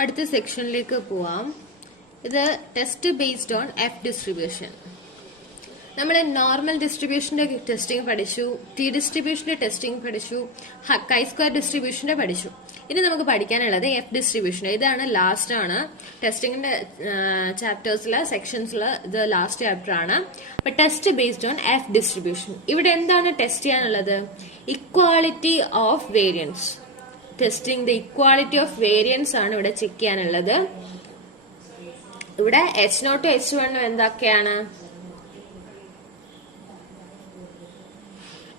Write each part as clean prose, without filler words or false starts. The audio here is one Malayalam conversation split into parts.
അടുത്ത സെക്ഷനിലേക്ക് പോവാം. ഇത് test based on F distribution. നമ്മൾ നോർമൽ ഡിസ്ട്രിബ്യൂഷന്റെ ടെസ്റ്റിംഗ് പഠിച്ചു, ടി ഡിസ്ട്രിബ്യൂഷന്റെ ടെസ്റ്റിംഗ് പഠിച്ചു, കൈ സ്ക്വയർ ഡിസ്ട്രിബ്യൂഷന്റെ പഠിച്ചു. ഇനി നമുക്ക് പഠിക്കാനുള്ളത് എഫ് ഡിസ്ട്രിബ്യൂഷൻ. ഇതാണ് ലാസ്റ്റ് ആണ് ടെസ്റ്റിംഗിന്റെ ചാപ്റ്റേഴ്സിലെ സെക്ഷൻസിലെ ഇത് ലാസ്റ്റ് ചാപ്റ്റർ ആണ്. അപ്പൊ test based on F distribution. ഇവിടെ എന്താണ് ടെസ്റ്റ് ചെയ്യാനുള്ളത്? Equality of variance. Testing the equality of variance ആണ് ഇവിടെ ചെക്ക് ചെയ്യാനുള്ളത്. ഇവിടെ H0 H1 എന്തൊക്കെയാണ്?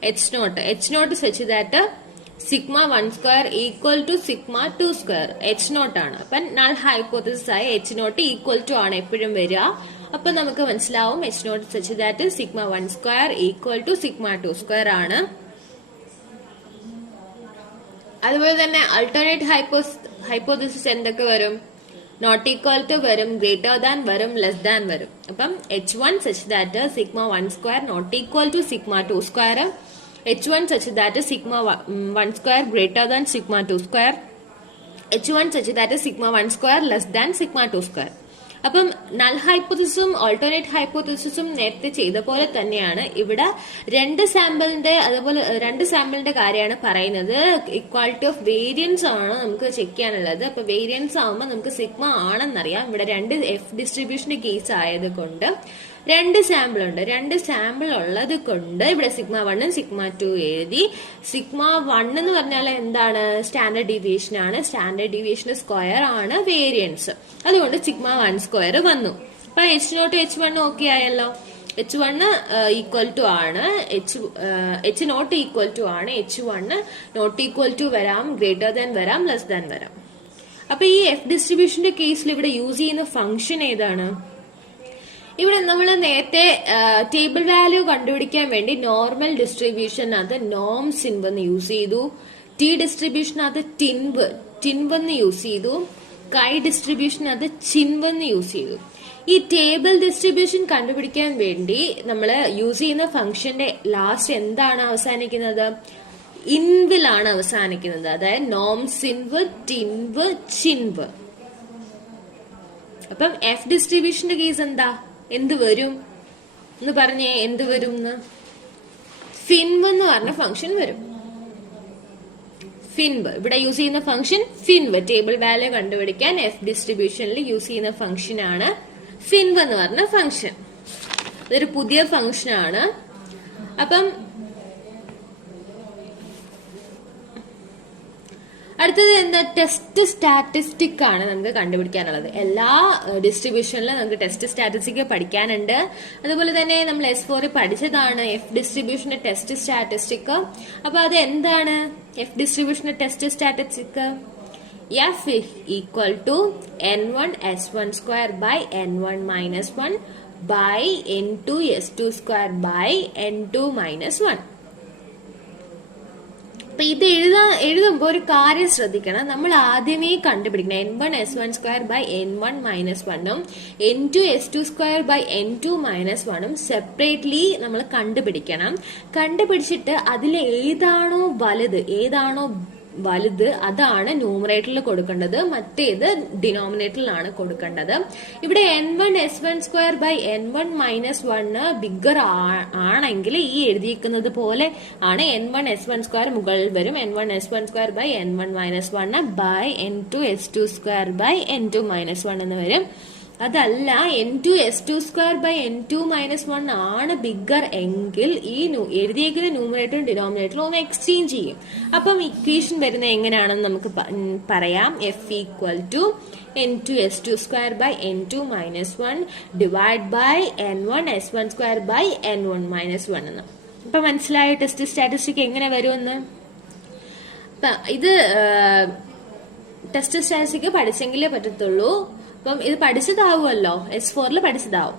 H0 such that sigma 1 square equal to sigma 2 square. H0 ആണ്. അപ്പൊ നൾ ഹൈപ്പോത്തസിസ് ആയ H0 ഈക്വൽ ടു ആണ് എപ്പോഴും വരിക. അപ്പൊ നമുക്ക് മനസ്സിലാവും H0 such that sigma 1 square equal to sigma 2 square ആണ്. അതുപോലെ തന്നെ അൾട്ടർനേറ്റ് ഹൈപ്പോത്തസിസ് എന്തൊക്കെ വരും? നോട്ട് ഈക്വൽ ടു വരും, ഗ്രേറ്റർ ദാൻ വരും, ലെസ് ദാൻ വരും. അപ്പം H1 such that sigma 1 square not equal to sigma 2 square, H1 such that sigma 1 square greater than sigma 2 square, H1 such that sigma 1 square less than sigma 2 square. അപ്പം നൾ ഹൈപ്പോത്തസിസും ഓൾട്ടർനേറ്റ് ഹൈപ്പോത്തസിസും നേരത്തെ ചെയ്ത പോലെ തന്നെയാണ് ഇവിടെ രണ്ട് സാമ്പിളിന്റെ കാര്യമാണ് പറയുന്നത്. ഇക്വാളിറ്റി ഓഫ് വേരിയൻസ് ആണ് നമുക്ക് ചെക്ക് ചെയ്യാനുള്ളത്. അപ്പൊ വേരിയൻസ് ആവുമ്പോൾ നമുക്ക് സിഗ്മ ആണെന്നറിയാം. ഇവിടെ രണ്ട് എഫ് ഡിസ്ട്രിബ്യൂഷന്റെ കേസ് ആയത് കൊണ്ട് രണ്ട് സാമ്പിൾ ഉണ്ട്. രണ്ട് സാമ്പിൾ ഉള്ളത് കൊണ്ട് ഇവിടെ സിഗ്മ 1 സിഗ്മ 2 എഴുതി. സിഗ്മ 1 എന്ന് പറഞ്ഞാൽ എന്താണ്? സ്റ്റാൻഡേർഡ് ഡീവിയേഷൻ ആണ്. സ്റ്റാൻഡേർഡ് ഡീവിയേഷൻ സ്ക്വയർ ആണ് വേരിയൻസ്. അതുകൊണ്ട് സിഗ്മ 1 സ്ക്വയർ വന്നു. അപ്പൊ H0 H1 ഓക്കെ ആയല്ലോ. H1 ഈക്വൽ ടു ആണ്, H0 ഈക്വൽ ടു ആണ്, H1 നോട്ട് ഈക്വൽ ടു വരാം, ഗ്രേറ്റർ ദാൻ വരാം, ലെസ് ദാൻ വരാം. അപ്പൊ ഈ എഫ് ഡിസ്ട്രിബ്യൂഷന്റെ കേസിൽ ഇവിടെ യൂസ് ചെയ്യുന്ന ഫംഗ്ഷൻ ഏതാണ്? ഇവിടെ നമ്മൾ നേരത്തെ ടേബിൾ വാല്യൂ കണ്ടുപിടിക്കാൻ വേണ്ടി നോർമൽ ഡിസ്ട്രിബ്യൂഷനകത്ത് നോം സിൻവെന്ന് യൂസ് ചെയ്തു, ടി ഡിസ്ട്രിബ്യൂഷനകത്ത് ടിൻവെന്ന് യൂസ് ചെയ്തു, കൈ ഡിസ്ട്രിബ്യൂഷനകത്ത് ചിൻവെന്ന് യൂസ് ചെയ്തു. ഈ ടേബിൾ ഡിസ്ട്രിബ്യൂഷൻ കണ്ടുപിടിക്കാൻ വേണ്ടി നമ്മൾ യൂസ് ചെയ്യുന്ന ഫംഗ്ഷന്റെ ലാസ്റ്റ് എന്താണ് അവസാനിക്കുന്നത്? ഇൻവിലാണ് അവസാനിക്കുന്നത്. അതായത് നോം സിൻവ്, ടിൻവ്, ചിൻവ്. അപ്പം എഫ് ഡിസ്ട്രിബ്യൂഷന്റെ കേസ് എന്താ? എന്ത് വരും എന്ന് പറഞ്ഞേ? എന്ത് വരും? ഫിൻവ് എന്ന് പറഞ്ഞ ഫംഗ്ഷൻ വരും. ഫിൻവ് ഇവിടെ യൂസ് ചെയ്യുന്ന ഫംഗ്ഷൻ ഫിൻവ്. ടേബിൾ വാല്യൂ കണ്ടുപിടിക്കാൻ എഫ് ഡിസ്ട്രിബ്യൂഷനിൽ യൂസ് ചെയ്യുന്ന ഫംഗ്ഷൻ ആണ് ഫിൻവ് എന്ന് പറഞ്ഞ ഫംഗ്ഷൻ. ഇതൊരു പുതിയ ഫംഗ്ഷൻ ആണ്. അപ്പം അടുത്തത് എന്താ? ടെസ്റ്റ് സ്റ്റാറ്റിസ്റ്റിക് ആണ് നമുക്ക് കണ്ടുപിടിക്കാനുള്ളത്. എല്ലാ ഡിസ്ട്രിബ്യൂഷനിലും നമുക്ക് ടെസ്റ്റ് സ്റ്റാറ്റിസ്റ്റിക് പഠിക്കാനുണ്ട്. അതുപോലെ തന്നെ നമ്മൾ S4 പഠിച്ചതാണ് എഫ് ഡിസ്ട്രിബ്യൂഷന്റെ ടെസ്റ്റ് സ്റ്റാറ്റിസ്റ്റിക്. അപ്പൊ അത് എന്താണ് എഫ് ഡിസ്ട്രിബ്യൂഷന്റെ test statistic? F equal to N1 S1 square by N1 minus 1 by N2 S2 square by N2 minus 1. അപ്പൊ ഇത് എഴുതുമ്പോ ഒരു കാര്യം ശ്രദ്ധിക്കണം. നമ്മൾ ആദ്യമേ കണ്ടുപിടിക്കണം N1 S1 square by N1 minus 1ഉം N2 S2 square by N2 minus 1ഉം സെപ്പറേറ്റ്ലി നമ്മൾ കണ്ടുപിടിക്കണം. കണ്ടുപിടിച്ചിട്ട് അതിൽ ഏതാണോ വലുത് അതാണ് ന്യൂമറേറ്ററിൽ കൊടുക്കേണ്ടത്, മറ്റേത് ഡിനോമിനേറ്ററിലാണ് കൊടുക്കേണ്ടത്. ഇവിടെ N1 S1 square by N1 minus 1 bigger ആണെങ്കിൽ ഈ എഴുതിയിരിക്കുന്നത് പോലെ ആണ് N1 S1 സ്ക്വയർ മുകളിൽ വരും. N1 S1 square by N1 minus 1 by N2 S2 square by N2 minus 1 എന്ന് വരും. അതല്ല N2 S2 square by N2 minus 1 ആണ് ബിഗർ എങ്കിൽ ഈ എഴുതിയേക്കുന്ന ന്യൂമറേറ്ററും ഡിനോമിനേറ്ററും ഒന്ന് എക്സ്ചേഞ്ച് ചെയ്യും. അപ്പം ഇക്വേഷൻ വരുന്നത് എങ്ങനെയാണെന്ന് നമുക്ക് പറയാം. F equal to N2 S2 square by N2 minus 1 divide by N1 S1 square by N1 minus 1 എന്ന്. അപ്പൊ മനസ്സിലായ ടെസ്റ്റ് സ്റ്റാറ്റിസ്റ്റിക് എങ്ങനെ വരുമെന്ന്? ഇത് ടെസ്റ്റ് സ്റ്റാറ്റിസ്റ്റിക് പഠിച്ചെങ്കിലേ പറ്റത്തുള്ളൂ. അപ്പം ഇത് പഠിച്ചതാവുമല്ലോ, S4 പഠിച്ചതാവും.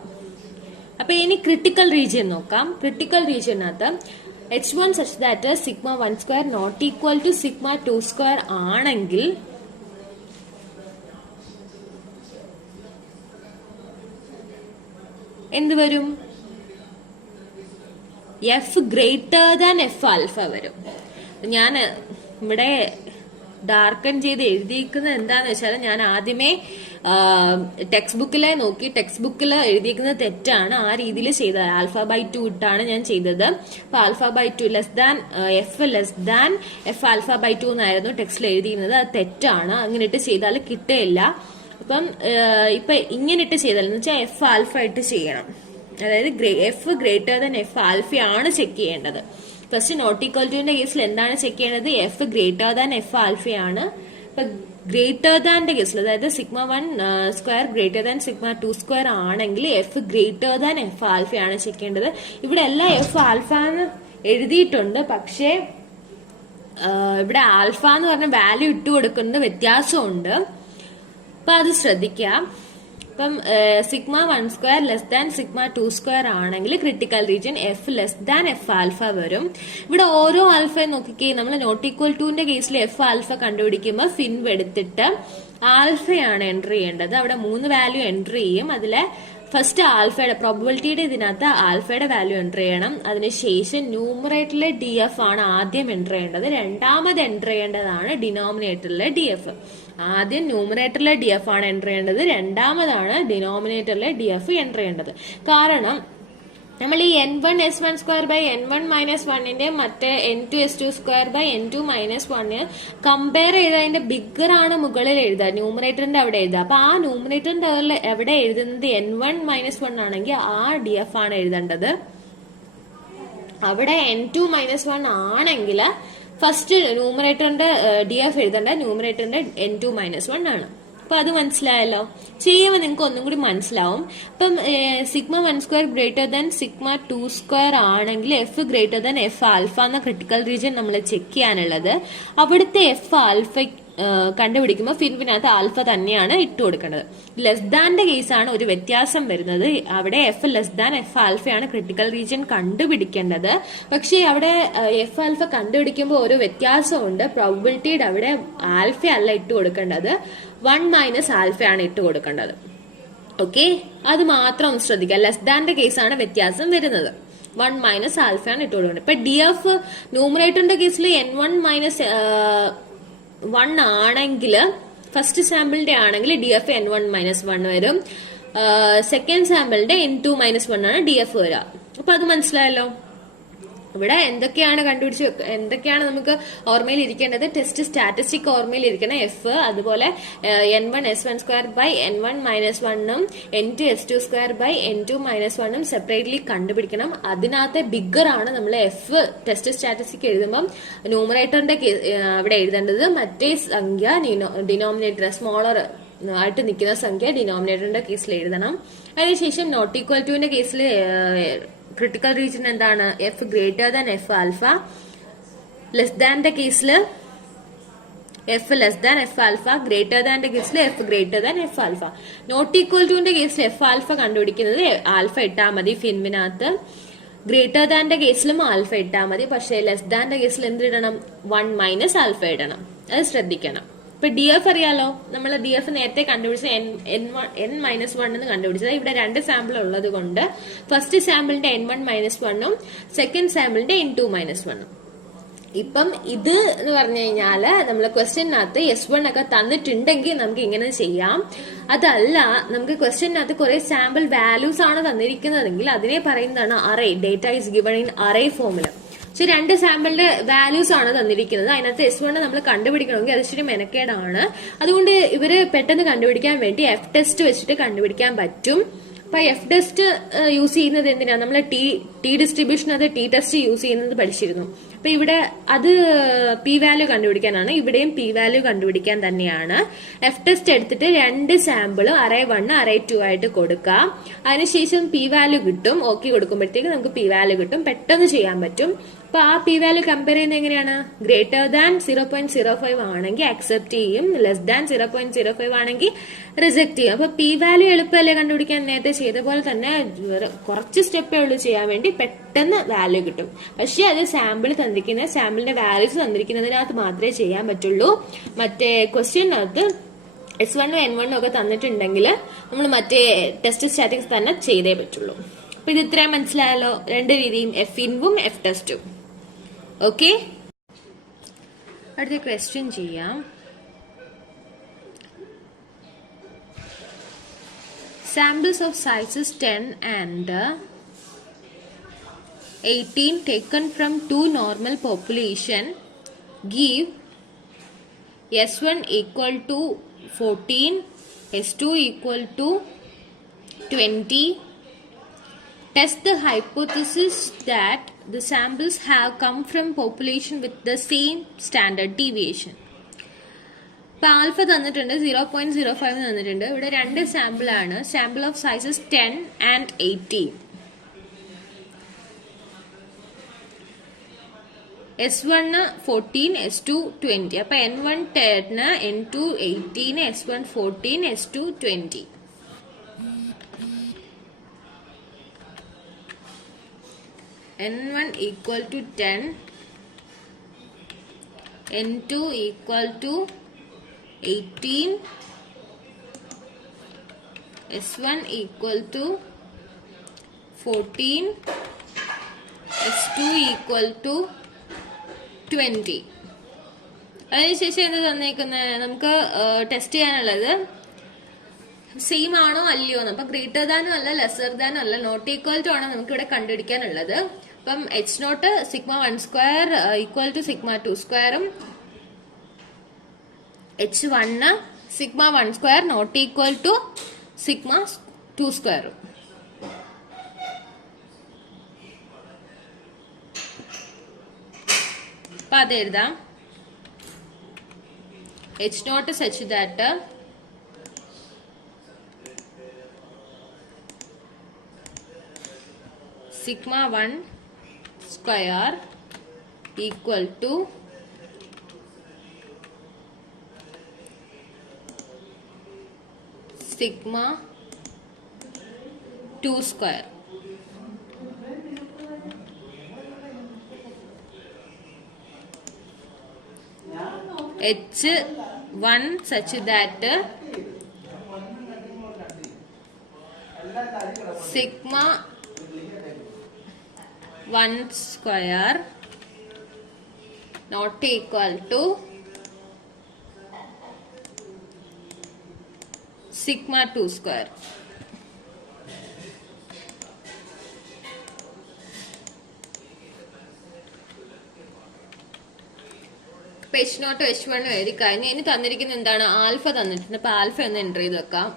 അപ്പൊ ഇനി ക്രിട്ടിക്കൽ റീജിയൻ നോക്കാം. ക്രിട്ടിക്കൽ റീജിയനകത്ത് H1 such that sigma 1 square not equal to sigma 2 square ആണെങ്കിൽ എന്ത് വരും? F greater than F alpha വരും. ഞാൻ ഇവിടെ ഡാർക്കൻ ചെയ്ത് എഴുതിയിരിക്കുന്നത് എന്താന്ന് വെച്ചാൽ ഞാൻ ആദ്യമേ ടെക്സ്റ്റ് ബുക്കിലെ നോക്കി ടെക്സ്റ്റ് ബുക്കിൽ എഴുതിയിരിക്കുന്നത് തെറ്റാണ്. ആ രീതിയിൽ ചെയ്തത് α/2 ഇട്ടാണ് ഞാൻ ചെയ്തത്. അപ്പൊ α/2 F α/2 എന്നായിരുന്നു ടെക്സ്റ്റിൽ എഴുതിയിരുന്നത്. അത് തെറ്റാണ്. അങ്ങനെ ഇട്ട് ചെയ്താൽ കിട്ടില്ല. അപ്പം ഇപ്പൊ ഇങ്ങനെ ഇട്ട് ചെയ്താലെന്ന് വെച്ചാൽ F ആൽഫ ഇട്ട് ചെയ്യണം. അതായത് F greater than F alpha ആണ് ചെക്ക് ചെയ്യേണ്ടത്. ഫസ്റ്റ് നോട്ട് ഈക്വൽ ടുവിന്റെ കേസിൽ എന്താണ് ചെക്ക് ചെയ്യേണ്ടത്? F greater than F ആൽഫയാണ്. ഇപ്പൊ ഗ്രേറ്റർ ദാന്റെ കേസിൽ അതായത് σ1 ഗ്രേറ്റർ ദാൻ σ2 ആണെങ്കിൽ F ഗ്രേറ്റർ ദാൻ F ആൽഫയാണ് ചെക്ക് ചെയ്യേണ്ടത്. ഇവിടെ എല്ലാം F ആൽഫ എന്ന് എഴുതിയിട്ടുണ്ട്. പക്ഷേ ഇവിടെ ആൽഫ എന്ന് പറഞ്ഞ വാല്യൂ ഇട്ട് കൊടുക്കുന്നത് വ്യത്യാസമുണ്ട്. അപ്പൊ അത് ശ്രദ്ധിക്കാം. ഇപ്പം σ1² ലെസ് ദാൻ σ2 ആണെങ്കിൽ critical region F less than F alpha വരും. ഇവിടെ ഓരോ ആൽഫയും നോക്കിക്കേ. നമ്മൾ നോട്ട് ഈക്വൽ ടുവിന്റെ കേസിൽ F ആൽഫ കണ്ടുപിടിക്കുമ്പോൾ ഫിൻവ് എടുത്തിട്ട് ആൽഫയാണ് എൻട്രി ചെയ്യേണ്ടത്. അവിടെ 3 വാല്യൂ എൻട്രി ചെയ്യും. അതിലെ ഫസ്റ്റ് ആൽഫയുടെ പ്രോബബിലിറ്റിയുടെ ഇതിനകത്ത് ആൽഫയുടെ വാല്യൂ എൻട്രി ചെയ്യണം. അതിനുശേഷം ന്യൂമറേറ്ററിലെ DF ആണ് ആദ്യം എൻട്രി ചെയ്യേണ്ടത്. രണ്ടാമത് എൻട്രി ചെയ്യേണ്ടതാണ് ഡിനോമിനേറ്ററിലെ DF. ആദ്യം ന്യൂമറേറ്ററിലെ DF ആണ് എൻട്രി ചെയ്യേണ്ടത്. രണ്ടാമതാണ് ഡിനോമിനേറ്ററിലെ DF എൻട്രി ചെയ്യേണ്ടത്. കാരണം നമ്മൾ ഈ n1s1² n1 - 1 മറ്റേ n2s2² n2 - 1 കമ്പയർ ചെയ്ത് അതിന്റെ ബിഗ്ഗർ ആണ് മുകളിൽ എഴുതുക, ന്യൂമറേറ്ററിന്റെ അവിടെ എഴുതുക. അപ്പൊ ആ ന്യൂമറേറ്ററിന്റെ എവിടെ എഴുതുന്നത് n1 - 1 ആണെങ്കിൽ ആ DF ആണ് എഴുതേണ്ടത്. അവിടെ n2 - 1 ആണെങ്കിൽ ഫസ്റ്റ് ന്യൂമറേറ്ററിന്റെ DF എഴുതേണ്ട ന്യൂമറേറ്ററിന്റെ n2 - 1 ആണ്. അപ്പൊ അത് മനസ്സിലായല്ലോ. ചെയ്യുമ്പോൾ നിങ്ങൾക്ക് ഒന്നും കൂടി മനസ്സിലാവും. ഇപ്പം σ1² ഗ്രേറ്റർ ദാൻ σ2² ആണെങ്കിൽ F greater than F alpha എന്ന ക്രിട്ടിക്കൽ റീജിയൻ നമ്മൾ ചെക്ക് ചെയ്യാനുള്ളത്. അവിടുത്തെ F ആൽഫ കണ്ടുപിടിക്കുമ്പോൾ ഫിൻവിനകത്ത് ആൽഫ തന്നെയാണ് ഇട്ട് കൊടുക്കേണ്ടത്. ലെസ് ദാന്റെ കേസാണ് ഒരു വ്യത്യാസം വരുന്നത്. അവിടെ F ലെസ് ദാൻ F ആൽഫയാണ് ക്രിട്ടിക്കൽ റീജിയൻ കണ്ടുപിടിക്കേണ്ടത്. പക്ഷേ അവിടെ F ആൽഫ കണ്ടുപിടിക്കുമ്പോൾ ഒരു വ്യത്യാസമുണ്ട്. പ്രോബബിലിറ്റിയുടെ അവിടെ ആൽഫ അല്ല ഇട്ട് കൊടുക്കേണ്ടത്, 1 - ആൽഫയാണ് ഇട്ട് കൊടുക്കേണ്ടത്. ഓക്കെ, അത് മാത്രം ഒന്ന് ശ്രദ്ധിക്കുക. ലെസ് ദാന്റെ കേസാണ് വ്യത്യാസം വരുന്നത്. 1 - ആൽഫയാണ് ഇട്ട് കൊടുക്കേണ്ടത്. ഇപ്പൊ DF ന്യൂമറേറ്ററിന്റെ കേസിൽ n1 - 1 ആണെങ്കിൽ ഫസ്റ്റ് സാമ്പിളിന്റെ ആണെങ്കിൽ DF n1 - 1 വരും. സെക്കൻഡ് സാമ്പിളിന്റെ n2 - 1 ആണ് DF വരിക. അപ്പൊ അത് മനസ്സിലായല്ലോ. ഇവിടെ എന്തൊക്കെയാണ് നമുക്ക് ഓർമ്മയിൽ ഇരിക്കേണ്ടത്? ടെസ്റ്റ് സ്റ്റാറ്റിസ്റ്റിക് ഓർമ്മയിൽ ഇരിക്കണം. F, അതുപോലെ n1s1² n1 - 1 n2s2² n2 - 1 separately കണ്ടുപിടിക്കണം. അതിനകത്തെ ബിഗ്ഗർ ആണ് നമ്മൾ F ടെസ്റ്റ് സ്റ്റാറ്റിസ്റ്റിക് എഴുതുമ്പം ന്യൂമറേറ്ററിന്റെ അവിടെ എഴുതേണ്ടത്. മറ്റേ സംഖ്യ ഡിനോമിനേറ്റർ സ്മോളർ ആയിട്ട് നിൽക്കുന്ന സംഖ്യ ഡിനോമിനേറ്ററിന്റെ കേസിൽ എഴുതണം. അതിനുശേഷം നോട്ട് ഈക്വൽ ടുവിന്റെ കേസിൽ ക്രിട്ടിക്കൽ റീജിയൻ എന്താണ്? F greater than F alpha. Less ദാന്റെ കേസിൽ F less than F alpha. Greater ദാന്റെ കേസിൽ F greater than F alpha. Not equal ടുവിന്റെ കേസിൽ F ആൽഫ കണ്ടുപിടിക്കുന്നത് ആൽഫ ഇട്ടാൽ മതി ഫിൻവിനകത്ത്. ഗ്രേറ്റർ ദാന്റെ കേസിലും ആൽഫ ഇട്ടാൽ മതി. പക്ഷേ ലെസ് ദാന്റെ കേസിൽ എന്തിടണം? 1 - ആൽഫ ഇടണം. അത് ശ്രദ്ധിക്കണം. ഇപ്പൊ DF അറിയാലോ. നമ്മൾ DF നേരത്തെ കണ്ടുപിടിച്ചത് n - 1 എന്ന് കണ്ടുപിടിച്ചത്. ഇവിടെ 2 സാമ്പിൾ ഉള്ളത് കൊണ്ട് ഫസ്റ്റ് സാമ്പിളിന്റെ n1 - 1 സെക്കൻഡ് സാമ്പിളിന്റെ n2 - 1. ഇപ്പം ഇത് എന്ന് പറഞ്ഞു കഴിഞ്ഞാല് നമ്മള് ക്വസ്റ്റ്യനകത്ത് S1 ഒക്കെ തന്നിട്ടുണ്ടെങ്കിൽ നമുക്ക് ഇങ്ങനെ ചെയ്യാം. അതല്ല, നമുക്ക് ക്വസ്റ്റ്യനകത്ത് കുറെ സാമ്പിൾ വാല്യൂസ് ആണ് തന്നിരിക്കുന്നതെങ്കിൽ അതിനെ പറയുന്നതാണ് array. Data is given in array ഫോമില്. പക്ഷെ 2 സാമ്പിളിന്റെ വാല്യൂസ് ആണ് തന്നിരിക്കുന്നത്. അതിനകത്ത് S1 നമ്മൾ കണ്ടുപിടിക്കണമെങ്കിൽ അത് ശരി മെനക്കേടാണ്. അതുകൊണ്ട് ഇവര് പെട്ടെന്ന് കണ്ടുപിടിക്കാൻ വേണ്ടി F ടെസ്റ്റ് വെച്ചിട്ട് കണ്ടുപിടിക്കാൻ പറ്റും. അപ്പൊ F ടെസ്റ്റ് യൂസ് ചെയ്യുന്നത് എന്തിനാ? നമ്മൾ ടി ഡിസ്ട്രിബ്യൂഷൻ അത് ടി ടെസ്റ്റ് യൂസ് ചെയ്യുന്നത് പഠിച്ചിരുന്നു. അപ്പൊ ഇവിടെ അത് പി വാല്യൂ കണ്ടുപിടിക്കാനാണ്. ഇവിടെയും പി വാല്യൂ കണ്ടുപിടിക്കാൻ തന്നെയാണ്. F ടെസ്റ്റ് എടുത്തിട്ട് 2 സാമ്പിൾ അറേ 1 അറേ 2 ആയിട്ട് കൊടുക്കാം. അതിനുശേഷം പി വാല്യൂ കിട്ടും. ഓക്കെ കൊടുക്കുമ്പോഴത്തേക്ക് നമുക്ക് പി വാല്യൂ കിട്ടും. പെട്ടെന്ന് ചെയ്യാൻ പറ്റും. അപ്പൊ ആ പി വാല്യൂ കമ്പയർ ചെയ്യുന്നത് എങ്ങനെയാണ്? ഗ്രേറ്റർ ദാൻ 0.05 ആണെങ്കിൽ അക്സെപ്റ്റ് ചെയ്യും, ലെസ് ദാൻ 0.05 ആണെങ്കിൽ റിജക്ട് ചെയ്യും. അപ്പൊ പി വാല്യൂ എളുപ്പമല്ലേ കണ്ടുപിടിക്കാൻ? നേരത്തെ ചെയ്ത പോലെ തന്നെ കുറച്ച് സ്റ്റെപ്പേ ഉള്ളൂ ചെയ്യാൻ വേണ്ടി, പെട്ടെന്ന് വാല്യൂ കിട്ടും. പക്ഷെ അത് സാമ്പിളിന്റെ വാല്യൂസ് തന്നിരിക്കുന്നതിനകത്ത് മാത്രമേ ചെയ്യാൻ പറ്റുള്ളൂ. മറ്റേ ക്വസ്റ്റ്യനകത്ത് S1 N1 ഒക്കെ തന്നിട്ടുണ്ടെങ്കിൽ നമ്മൾ മറ്റേ ടെസ്റ്റ് സ്റ്റാറ്റിക്സ് തന്നെ ചെയ്തേ പറ്റുള്ളൂ. അപ്പൊ ഇത് ഇത്രയും മനസ്സിലായല്ലോ. 2 രീതിയും, F ഇൻവും F ടെസ്റ്റും. ഓക്കെ, അടുത്ത ക്വസ്റ്റ്യൻ ചെയ്യാം. Samples of sizes 10 and 18 taken from two normal population give S1 equal to 14, S2 equal to 20. Test the hypothesis that the samples have come from population with the same standard deviation. ഇപ്പോൾ ആൽഫ തന്നിട്ടുണ്ട് 0.05 തന്നിട്ടുണ്ട്. ഇവിടെ രണ്ട് സാമ്പിൾ ആണ്. Sample of sizes 10 and 18. S1 14, S2 20. അപ്പൊ N1 10, N2 18, S1 14, S2 20. N1 equal to 10, N2 equal to 18, S1 equal to 14, S2 equal to 20. അതിനുശേഷം എന്താ തന്നേക്കുന്നത്? നമുക്ക് ടെസ്റ്റ് ചെയ്യാനുള്ളത് സെയിം ആണോ അല്ലയോ എന്ന്. അപ്പൊ ഗ്രേറ്റർ ദാനും അല്ല ലെസർ ദാനും അല്ല നോട്ട് ഈക്വൽ ടു ആണ് നമുക്ക് ഇവിടെ കണ്ടുപിടിക്കാനുള്ളത്. അപ്പം H0 sigma 1 square equal to sigma 2 സ്ക്വയറും H1 sigma 1 square not equal to sigma 2 സ്ക്വയറും. അപ്പൊ അതെഴുതാം. H0 such that sigma 1 square equal to sigma 2 square. H1 such that sigma 1 square not equal to sigma 2 square. H0 H1 എഴുതി കഴിഞ്ഞു. ഇനി തന്നിരിക്കുന്ന എന്താണ്? ആൽഫ തന്നിട്ടുണ്ട്. അപ്പൊ ആൽഫ ഒന്ന് എൻ്റർ ചെയ്ത് വെക്കാം.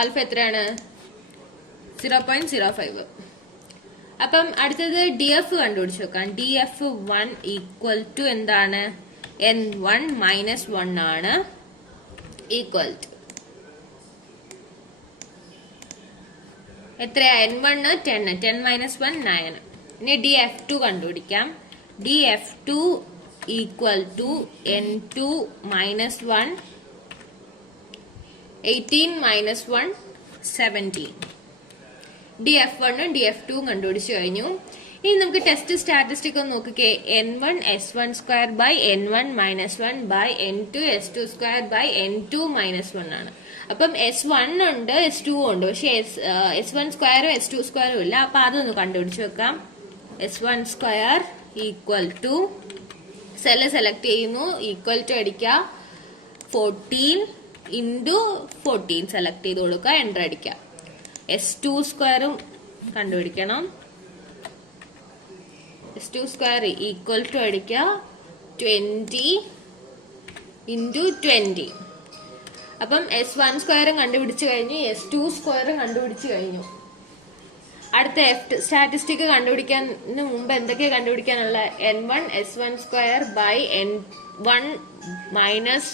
ആൽഫ എത്രയാണ്? 0.05. അപ്പം അടുത്തത് DF കണ്ടുപിടിച്ച് വെക്കാം. DF1 ഈക്വൽ ടു എന്താണ്? N1 മൈനസ് 1 ആണ് ഈക്വൽ ടു എത്രയാ? N1 10, 10 minus 1 9. ഇനി DF2 കണ്ടുപിടിക്കാം. DF2 equal to N2 minus 1, 18 minus 1 17. DF1 DF2 കണ്ടുപിടിച്ചു കഴിഞ്ഞു. ഇനി നമുക്ക് ടെസ്റ്റ് സ്റ്റാറ്റിസ്റ്റിക് ഒന്ന് നോക്കിക്കേ. N1 S1 square by N1 minus 1 by N2 S2 square by N2 minus 1 ആണ്. അപ്പം S1 ഉണ്ട് S2 ഉണ്ട്. പക്ഷെ S1 സ്ക്വയറും S2 സ്ക്വയറും ഇല്ല. അപ്പൊ അതൊന്ന് കണ്ടുപിടിച്ചു വെക്കാം. S1 square equal to cell select ചെയ്യുന്നു. ഈക്വൽ ടു അടിക്കുക. 14 ഇൻറ്റു 14 സെലക്ട് ചെയ്ത് കൊടുക്കുക. എൻ്റർ അടിക്കുക. S2 സ്ക്വയറും കണ്ടുപിടിക്കണം. S2 സ്ക്വയർ ഈക്വൽ ടു അടിക്കുക 20 ഇൻറ്റു 20. അപ്പം S1 സ്ക്വയറും കണ്ടുപിടിച്ചു കഴിഞ്ഞു. S2 സ്ക്വയറും കണ്ടുപിടിച്ചു കഴിഞ്ഞു. അടുത്ത സ്റ്റാറ്റിസ്റ്റിക് കണ്ടുപിടിക്കാൻ മുമ്പ് എന്തൊക്കെയാണ് കണ്ടുപിടിക്കാനുള്ള? N1 S1 square by N1 minus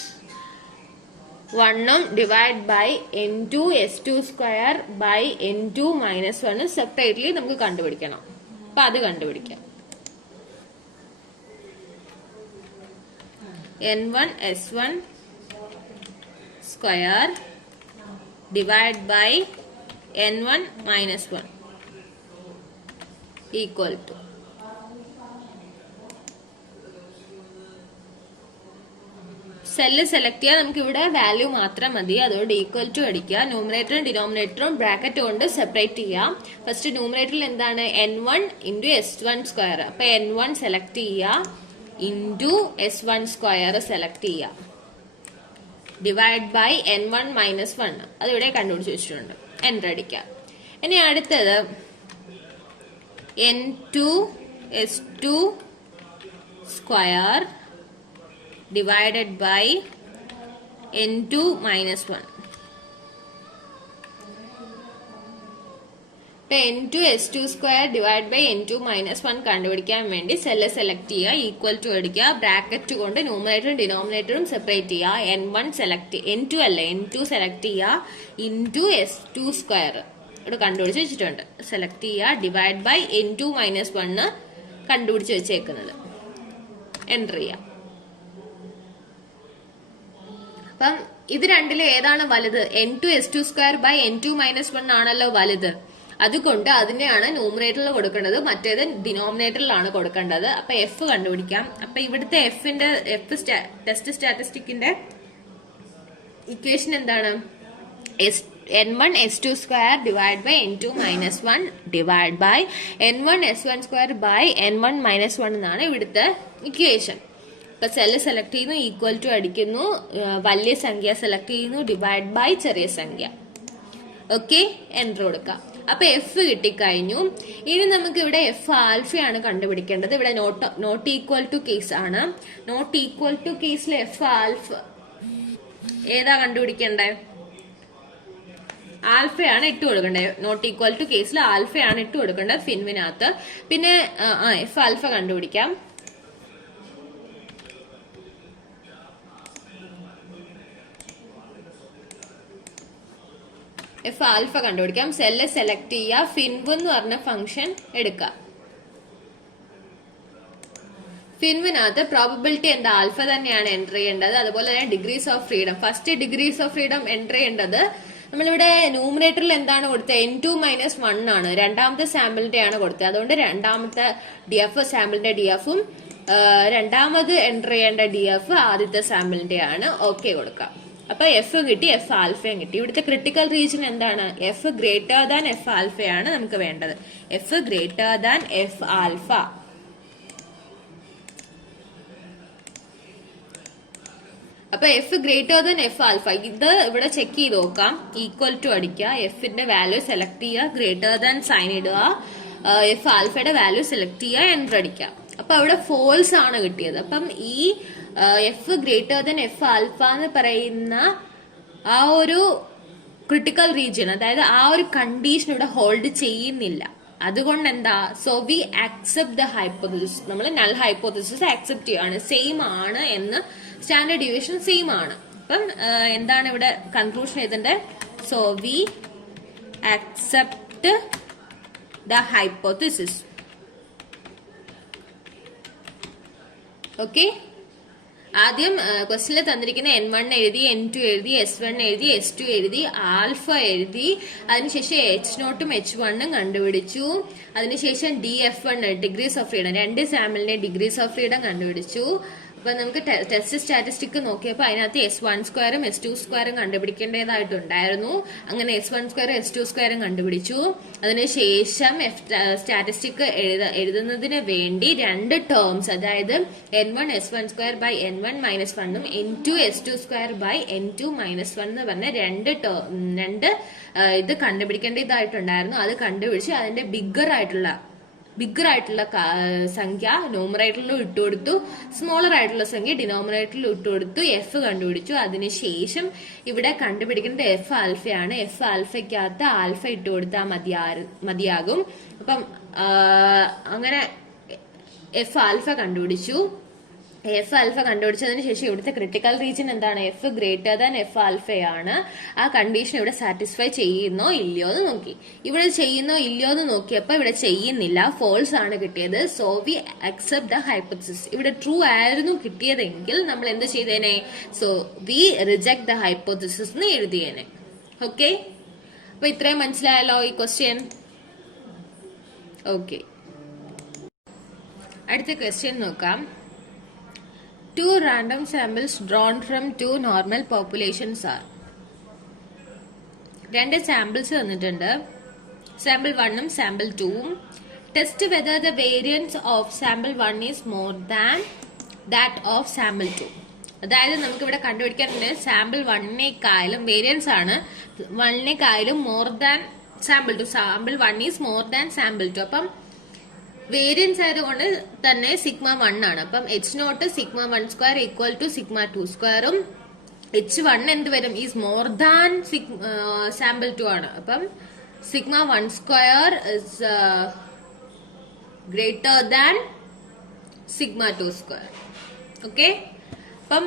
1 divide by N2 S2 square by N2 minus 1 separately നമുക്ക് കണ്ടുപിടിക്കണം. അപ്പൊ അത് കണ്ടുപിടിക്കാം. N1 S1 square divide by N1 minus 1 equal to cell select ചെയ്യാൻ നമുക്ക് ഇവിടെ വാല്യൂ മാത്രം മതി. അതുകൊണ്ട് ഈക്വൽ ടു അടിക്കുക. ന്യൂമറേറ്ററും ഡിനോമിനേറ്ററും ബ്രാക്കറ്റ് കൊണ്ട് സെപ്പറേറ്റ് ചെയ്യാം. ഫസ്റ്റ് ന്യൂമറേറ്ററിൽ എന്താണ് n1 ഇൻറ്റു s1 സ്ക്വയർ. അപ്പൊ n1 സെലക്ട് ചെയ്യുക ഇൻറ്റു s1 സ്ക്വയർ സെലക്ട് ചെയ്യുക. ഡിവൈഡ് ബൈ n1 മൈനസ് 1 അതിവിടെ കണ്ടുപിടിച്ച് വെച്ചിട്ടുണ്ട്. എൻ്റർ അടിക്കാം. ഇനി അടുത്തത് n2 s2 square divided by n2 minus 1. n2 s2 square divided by n2 minus 1 കണ്ടുപിടിക്കാൻ വേണ്ടി സെല്ല് സെലക്ട് ചെയ്യുക, ഈക്വൽ ടു അടിക്കുക, ബ്രാക്കറ്റ് കൊണ്ട് ന്യൂമറേറ്ററും ഡിനോമിനേറ്ററും സെപ്പറേറ്റ് ചെയ്യുക. n1 സെലക്ട് n2 അല്ല n2 സെലക്ട് ചെയ്യുക ഇൻറ്റു s2 സ്ക്വയർ ഇവിടെ കണ്ടുപിടിച്ച് വെച്ചിട്ടുണ്ട്. സെലക്ട് ചെയ്യുക, ഡിവൈഡ് ബൈ n2 മൈനസ് 1 കണ്ടുപിടിച്ച് വെച്ചേക്കുന്നത്. എൻ്റർ ചെയ്യാം. അപ്പം ഇത് രണ്ടിലും ഏതാണ് വലുത്? n2 s2 square by n2 minus 1 ആണല്ലോ വലുത്. അതുകൊണ്ട് അതിനെയാണ് ന്യൂമറേറ്ററിൽ കൊടുക്കേണ്ടത്, മറ്റേത് ഡിനോമിനേറ്ററിലാണ് കൊടുക്കേണ്ടത്. അപ്പൊ എഫ് കണ്ടുപിടിക്കാം. അപ്പൊ ഇവിടുത്തെ ടെസ്റ്റ് സ്റ്റാറ്റിസ്റ്റിക്കിന്റെ ഇക്വേഷൻ എന്താണ്? n1 s2 square divide by n2 minus 1 divide by n1 s1 square by n1 minus 1 എന്നാണ് ഇവിടുത്തെ ഇക്വേഷൻ. ഇപ്പൊ സെല്ല് സെലക്ട് ചെയ്യുന്നു, ഈക്വൽ ടു അടിക്കുന്നു, വലിയ സംഖ്യ സെലക്ട് ചെയ്യുന്നു, ഡിവൈഡ് ബൈ ചെറിയ സംഖ്യ. ഓക്കെ, എൻ്റർ കൊടുക്കാം. അപ്പൊ എഫ് കിട്ടിക്കഴിഞ്ഞു. ഇനി നമുക്ക് ഇവിടെ എഫ് ആൽഫയാണ് കണ്ടുപിടിക്കേണ്ടത്. ഇവിടെ നോട്ട് ഈക്വൽ ടു കേസ് ആണ്. നോട്ട് ഈക്വൽ ടു കേസിൽ എഫ് ആൽഫ ഏതാ കണ്ടുപിടിക്കേണ്ടത്? ആൽഫയാണ് ഇട്ട് കൊടുക്കേണ്ടത്. നോട്ട് ഈക്വൽ ടു കേസിൽ ആൽഫയാണ് ഇട്ട് കൊടുക്കേണ്ടത് ഫിൻവിനകത്ത്. പിന്നെ എഫ് ആൽഫ കണ്ടുപിടിക്കാം. എഫ് ആൽഫ കണ്ടുപിടിക്കാം. സെല്ല് സെലക്ട് ചെയ്യുക, ഫിൻവ് എന്ന് പറഞ്ഞ ഫംഗ്ഷൻ എടുക്കുക. ഫിൻവിനകത്ത് പ്രോബബിലിറ്റി എന്താ? ആൽഫ തന്നെയാണ് എൻ്റർ ചെയ്യേണ്ടത്. അതുപോലെ തന്നെ degrees of freedom, first degrees of freedom enter ചെയ്യേണ്ടത് നമ്മളിവിടെ ന്യൂമറേറ്ററിൽ എന്താണ് കൊടുത്തത്? n2 മൈനസ് 1 ആണ്. രണ്ടാമത്തെ സാമ്പിളിന്റെ ആണ് കൊടുത്തത്. അതുകൊണ്ട് രണ്ടാമത്തെ DF സാമ്പിളിന്റെ DF-ഉം രണ്ടാമത് എൻ്റർ ചെയ്യേണ്ട DF ആദ്യത്തെ സാമ്പിളിന്റെ ആണ്. ഓക്കെ കൊടുക്കാം. അപ്പൊ എഫ് കിട്ടി, എഫ് ആൽഫയും കിട്ടി. ഇവിടുത്തെ ക്രിട്ടിക്കൽ റീജിയൻ എന്താണ്? എഫ് ഗ്രേറ്റർ ദാൻ എഫ് ആൽഫയാണ് നമുക്ക് വേണ്ടത്. F greater than F alpha. അപ്പൊ F greater than F alpha ഇത് ഇവിടെ ചെക്ക് ചെയ്ത് നോക്കാം. ഈക്വൽ ടു അടിക്കുക, എഫിന്റെ വാല്യൂ സെലക്ട് ചെയ്യുക, ഗ്രേറ്റർ ദാൻ സൈൻ ഇടുക, എഫ് ആൽഫയുടെ വാല്യൂ സെലക്ട് ചെയ്യുക, എൻ്റർ അടിക്കുക. അപ്പൊ അവിടെ ഫോൾസ് ആണ് കിട്ടിയത്. അപ്പം ഈ F greater than F alpha എന്ന് പറയുന്ന ആ ഒരു ക്രിട്ടിക്കൽ റീജിയൻ, അതായത് ആ ഒരു കണ്ടീഷൻ ഇവിടെ ഹോൾഡ് ചെയ്യുന്നില്ല. അതുകൊണ്ട് എന്താ? So we accept the hypothesis. നമ്മൾ നൾ ഹൈപ്പോത്തസിസ് അക്സെപ്റ്റ് ചെയ്യാണ്. സെയിം ആണ് എന്ന്, സ്റ്റാൻഡേർഡ് ഡീവിയേഷൻ സെയിം ആണ്. അപ്പം എന്താണ് ഇവിടെ കൺക്ലൂഷൻ എഴുതേണ്ടത്? So we accept the hypothesis. Okay, ആദ്യം ക്വസ്റ്റിനിൽ തന്നിരിക്കുന്ന n1 എഴുതി, n2 എഴുതി, s1 എഴുതി, s2 എഴുതി, ആൽഫ എഴുതി. അതിനുശേഷം h0ഉം h1ഉം കണ്ടുപിടിച്ചു. അതിനുശേഷം DF1 ഡിഗ്രീസ് ഓഫ് ഫ്രീഡം, രണ്ട് സാമ്പിളിന്റെ ഡിഗ്രീസ് ഓഫ് ഫ്രീഡം കണ്ടുപിടിച്ചു. അപ്പൊ നമുക്ക് ടെസ്റ്റ് സ്റ്റാറ്റിസ്റ്റിക് നോക്കിയപ്പോൾ അതിനകത്ത് s1 സ്ക്വയറും s2 സ്ക്വയറും കണ്ടുപിടിക്കേണ്ടതായിട്ടുണ്ടായിരുന്നു. അങ്ങനെ s1 സ്ക്വയറും s2 സ്ക്വയറും കണ്ടുപിടിച്ചു. അതിനുശേഷം സ്റ്റാറ്റിസ്റ്റിക് എഴുതുന്നതിന് വേണ്ടി രണ്ട് ടേംസ്, അതായത് n1 s1 square by n1 minus 1ഉം n2 s2 square by n2 minus 1 എന്ന് പറഞ്ഞ രണ്ട് ഇത് കണ്ടുപിടിക്കേണ്ടതായിട്ടുണ്ടായിരുന്നു. അത് കണ്ടുപിടിച്ച് അതിന്റെ ബിഗ്ഗർ ആയിട്ടുള്ള സംഖ്യ ന്യൂമറേറ്ററിലും ഇട്ടുകൊടുത്തു, സ്മോളർ ആയിട്ടുള്ള സംഖ്യ ഡിനോമിനേറ്ററിലും ഇട്ടുകൊടുത്തു, എഫ് കണ്ടുപിടിച്ചു. അതിനുശേഷം ഇവിടെ കണ്ടുപിടിക്കേണ്ടത് എഫ് ആൽഫയാണ്. എഫ് ആൽഫയ്ക്കകത്ത് ആൽഫ ഇട്ട് കൊടുത്താൽ മതിയാകും. അപ്പം അങ്ങനെ എഫ് ആൽഫ കണ്ടുപിടിച്ചു. എഫ് ആൽഫ കണ്ടുപിടിച്ചതിന് ശേഷം ഇവിടുത്തെ ക്രിട്ടിക്കൽ റീജിയൻ എന്താണ്? എഫ് ഗ്രേറ്റർ ദാൻ എഫ് ആൽഫയാണ്. ആ കണ്ടീഷൻ ഇവിടെ സാറ്റിസ്ഫൈ ചെയ്യുന്നോ ഇല്ലയോ എന്ന് നോക്കി. ഇവിടെ ചെയ്യുന്നോ ഇല്ലയോ എന്ന് നോക്കിയപ്പോൾ ഇവിടെ ചെയ്യുന്നില്ല, ഫോൾസ് ആണ് കിട്ടിയത്. So we accept the hypothesis. ഇവിടെ ട്രൂ ആയിരുന്നു കിട്ടിയതെങ്കിൽ നമ്മൾ എന്ത് ചെയ്തേനെ? So we reject the hypothesis എന്ന് എഴുതിയേനെ. ഓക്കെ, അപ്പൊ ഇത്രയും മനസ്സിലായല്ലോ ഈ ക്വസ്റ്റ്യൻ. ഓക്കെ, അടുത്ത ക്വസ്റ്റ്യൻ നോക്കാം. Two random samples drawn from two normal populations are. രണ്ട് സാമ്പിൾസ് തന്നിട്ടുണ്ട്. സാമ്പിൾ 1ഉം സാമ്പിൾ 2ഉം. Test whether the variance of sample 1 is more than that of sample 2. അതായത് നമുക്ക് ഇവിടെ കണ്ടുപിടിക്കാറുണ്ട് സാമ്പിൾ 1നേക്കാളും വേരിയൻസ് ആണ് 1നേക്കാളും more than sample 2. Sample 1 is more than sample 2. അപ്പം വേരിയൻസ് ആയതുകൊണ്ട് തന്നെ സിഗ്മ 1 ആണ്. അപ്പം H0 sigma 1 square equal to sigma 2 സ്ക്വയറും H1 എന്ത് വരും ഈസ് മോർ ദാൻ സാമ്പിൾ 2 ആണ്. അപ്പം sigma 1 square is greater than sigma 2 square. Okay, അപ്പം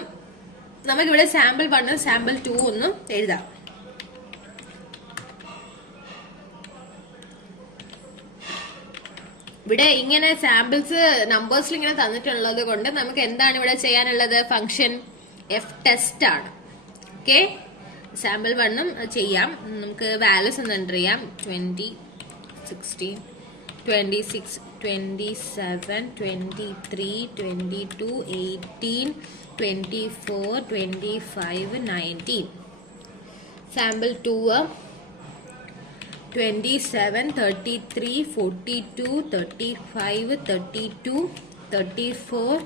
നമുക്കിവിടെ സാമ്പിൾ 1 സാമ്പിൾ 2 ഒന്നും എഴുതാം. ഇവിടെ ഇങ്ങനെ സാമ്പിൾസ് നമ്പേഴ്സിൽ ഇങ്ങനെ തന്നിട്ടുള്ളത് കൊണ്ട് നമുക്ക് എന്താണ് ഇവിടെ ചെയ്യാനുള്ളത്? ഫംഗ്ഷൻ എഫ് ടെസ്റ്റ് ആണ്. ഓക്കെ, സാമ്പിൾ 1ഉം ചെയ്യാം. നമുക്ക് വാല്യൂസ് ഒന്ന് എൻ്റർ ചെയ്യാം. 20, 16, 26, 27, 23, 22, 18, 24, 25, 19. സാമ്പിൾ 2 27, 33, 42, 35, 32, 34,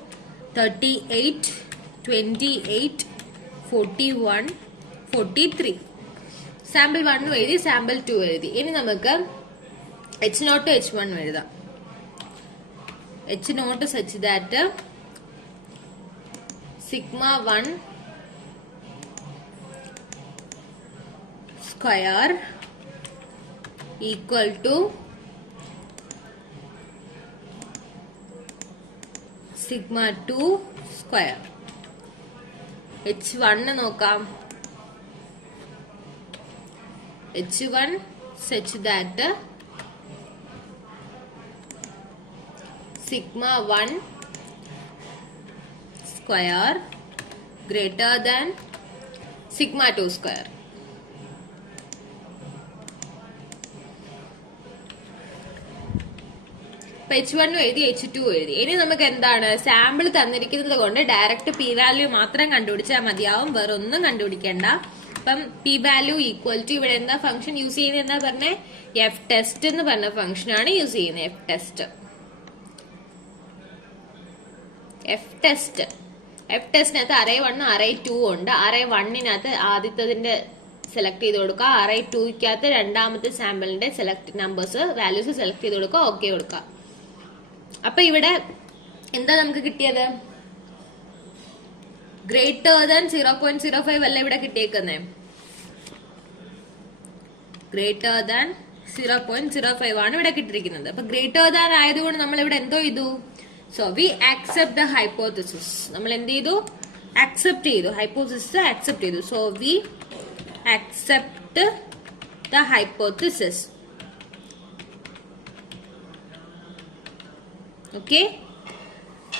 38, 28, 41, 43. സാമ്പിൾ 1 എഴുതി, സാമ്പിൾ 2 എഴുതി. ഇനി നമുക്ക് H0 H1 എഴുതാം. H0 such that sigma 1 square equal to sigma 2 square. H1 നോക്കാം. H1 such that sigma 1 square greater than sigma 2 square. H1 എഴുതി, H2 എഴുതി. ഇനി നമുക്ക് എന്താണ് സാമ്പിൾ തന്നിരിക്കുന്നത് കൊണ്ട് ഡയറക്റ്റ് പി വാല്യൂ മാത്രം കണ്ടുപിടിച്ചാൽ മതിയാവും, വേറെ ഒന്നും കണ്ടുപിടിക്കണ്ട. അപ്പം പി വാല്യൂ ഈക്വൽ ടു ഇവിടെ എന്താ ഫംഗ്ഷൻ യൂസ് ചെയ്യുന്നത്? എന്താ പറഞ്ഞേ? എഫ് ടെസ്റ്റ് എന്ന് പറഞ്ഞ ഫംഗ്ഷൻ ആണ് യൂസ് ചെയ്യുന്നത്. F test. എഫ് ടെസ്റ്റിനകത്ത് അറേ 1 അറേ 2 ഉണ്ട്. അറേ 1നകത്ത് ആദ്യത്തതിന്റെ സെലക്ട് ചെയ്ത് കൊടുക്കുക. അറേ 2കകത്ത് രണ്ടാമത്തെ സാമ്പിളിന്റെ സെലക്ട് നമ്പേഴ്സ് വാല്യൂസ് സെലക്ട് ചെയ്ത് കൊടുക്കുക. ഓക്കെ കൊടുക്കുക. അപ്പൊ ഇവിടെ എന്താ നമുക്ക് കിട്ടിയത്? ഗ്രേറ്റർ ദാൻ 0.05 അല്ല ഇവിടെ കിട്ടിയേക്കുന്നേ. ഗ്രേറ്റർ ദാൻ 0.05 ആണ് ഇവിടെ കിട്ടിയിരിക്കുന്നത്. അപ്പൊ ഗ്രേറ്റർ ദാൻ ആയതുകൊണ്ട് നമ്മൾ ഇവിടെ എന്തോ ചെയ്തു? So we accept the hypothesis. നമ്മൾ എന്ത് ചെയ്തു? ആക്സെപ്റ്റ് ചെയ്തു. ഹൈപ്പോത്തിസിസ് ആക്സെപ്റ്റ് ചെയ്തു. So we accept the hypothesis. Okay,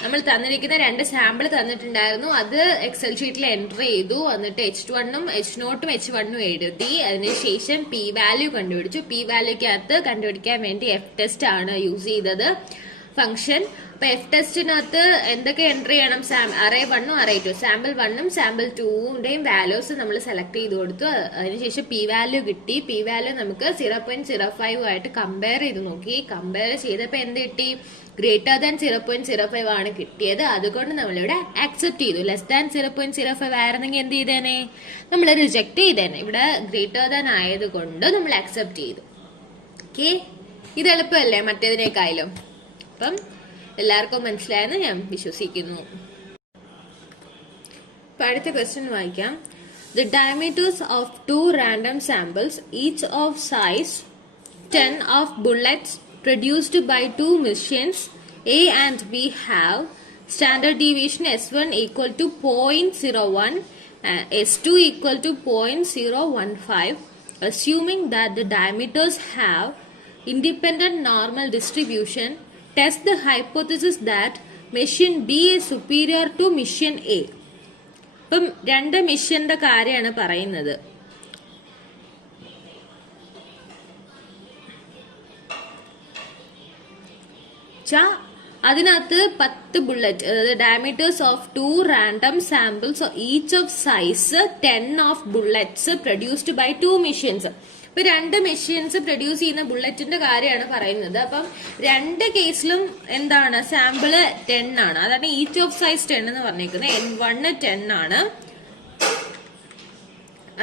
നമ്മൾ തന്നിരിക്കുന്ന രണ്ട് സാമ്പിൾ തന്നിട്ടുണ്ടായിരുന്നു. അത് എക്സൽ ഷീറ്റിൽ എൻ്റർ ചെയ്തു. എന്നിട്ട് H1ഉം H0ഉം H1ഉം എഴുതി. അതിനുശേഷം പി വാല്യൂ കണ്ടുപിടിച്ചു. പി വാല്യൂക്കകത്ത് കണ്ടുപിടിക്കാൻ വേണ്ടി എഫ് ടെസ്റ്റ് ആണ് യൂസ് ചെയ്തത് ഫംഗ്ഷൻ. അപ്പൊ എഫ് ടെസ്റ്റിനകത്ത് എന്തൊക്കെ എൻ്റർ ചെയ്യണം? അറേ 1ഉം അറേ 2, സാമ്പിൾ 1ഉം സാമ്പിൾ 2ന്റെയും വാല്യൂസ് നമ്മൾ സെലക്ട് ചെയ്ത് കൊടുത്തു. അതിനുശേഷം പി വാല്യൂ കിട്ടി. പി വാല്യൂ നമുക്ക് 0.05 ആയിട്ട് കമ്പയർ ചെയ്ത് നോക്കി. കമ്പയർ ചെയ്തപ്പോ എന്ത് കിട്ടി? ഗ്രേറ്റർ ദാൻ 0.05 ആണ് കിട്ടിയത്. അതുകൊണ്ട് നമ്മളിവിടെ ആക്സെപ്റ്റ് ചെയ്തു. ലെസ് ദാൻ 0.05 ആയിരുന്നെങ്കിൽ എന്ത് ചെയ്തേനെ? നമ്മൾ റിജക്ട് ചെയ്തേനെ. ഇവിടെ ഗ്രേറ്റർ ദാൻ ആയതുകൊണ്ട് നമ്മൾ ആക്സെപ്റ്റ് ചെയ്തു. ഓക്കെ, ഇത് എളുപ്പമല്ലേ മറ്റേതിനേക്കായാലും? അപ്പം എല്ലാവർക്കും മനസ്സിലായെന്ന് ഞാൻ വിശ്വസിക്കുന്നു. ഇപ്പൊ അടുത്ത ക്വസ്റ്റ്യൻ വായിക്കാം. The diameters of two random samples, each of size 10 of bullets produced by two machines A and B have standard deviation S1 equal to 0.01 and S2 equal to 0.015. Assuming that the diameters have independent normal distribution, test the hypothesis that machine B is superior to machine A. ഇപ്പം രണ്ട് മിഷന്റെ കാര്യമാണ് പറയുന്നത്. അതിനകത്ത് 10 ബുള്ളറ്റ്, അതായത് diameters of 2 random samples each of size 10 of bullets produced by 2 machines. ഇപ്പൊ 2 മെഷീൻസ് പ്രൊഡ്യൂസ് ചെയ്യുന്ന ബുള്ളറ്റിന്റെ കാര്യമാണ് പറയുന്നത്. അപ്പം 2 കേസിലും എന്താണ് സാമ്പിള് 10 ആണ്. അതാണ് ഈച്ച് ഓഫ് സൈസ് 10 എന്ന് പറഞ്ഞേക്കുന്നത്. N1 10 ആണ്.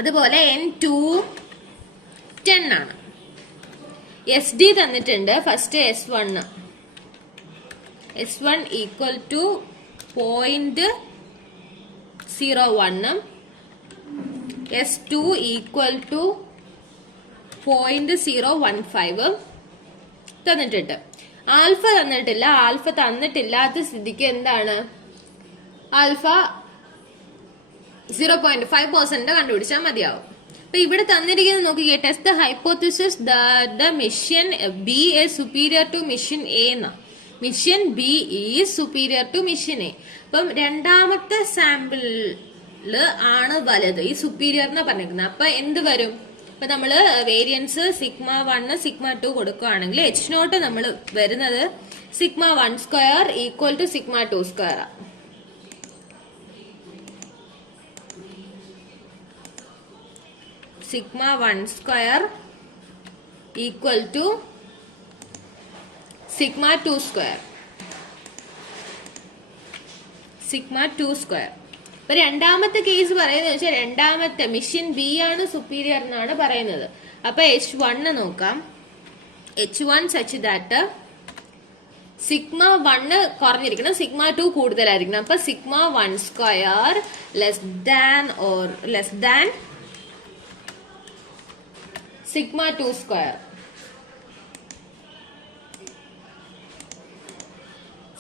അതുപോലെ N2 10 ആണ്. SD തന്നിട്ടുണ്ട്. First S1 equal to 0.01, S2 equal to 0.015 തന്നിട്ടുണ്ട്. ആൽഫ തന്നിട്ടില്ല. ആൽഫ തന്നിട്ടില്ലാത്ത സ്ഥിതിക്ക് എന്താണ് ആൽഫ 0.5% കണ്ടുപിടിച്ചാൽ മതിയാവും. അപ്പൊ ഇവിടെ തന്നിരിക്കുന്നത് നോക്കിക്കേ, test the hypothesis the machine B is superior to machine A എന്നാ. Machine B is superior to machine A. അപ്പം രണ്ടാമത്തെ സാമ്പിളില് ആണ് വലുത്, ഈ സുപ്പീരിയർ എന്നാ പറഞ്ഞിരിക്കുന്നത്. അപ്പൊ എന്ത് വരും? ഇപ്പൊ നമ്മള് വേരിയൻസ് σ1 σ2 കൊടുക്കുകയാണെങ്കിൽ H0 നമ്മൾ വരുന്നത് σ1² ഈക്വൽ ടു σ2². σ1² equal to σ2². ഇപ്പൊ രണ്ടാമത്തെ കേസ് പറയുന്നത് വെച്ചാൽ രണ്ടാമത്തെ മിഷൻ ബി ആണ് സുപ്പീരിയർ എന്നാണ് പറയുന്നത്. അപ്പൊ H1 നോക്കാം. H1 സച്ച് ദാറ്റ് σ1 കുറഞ്ഞിരിക്കണം, σ2 കൂടുതലായിരിക്കണം. അപ്പൊ σ1² ലെസ് ദാൻ σ2².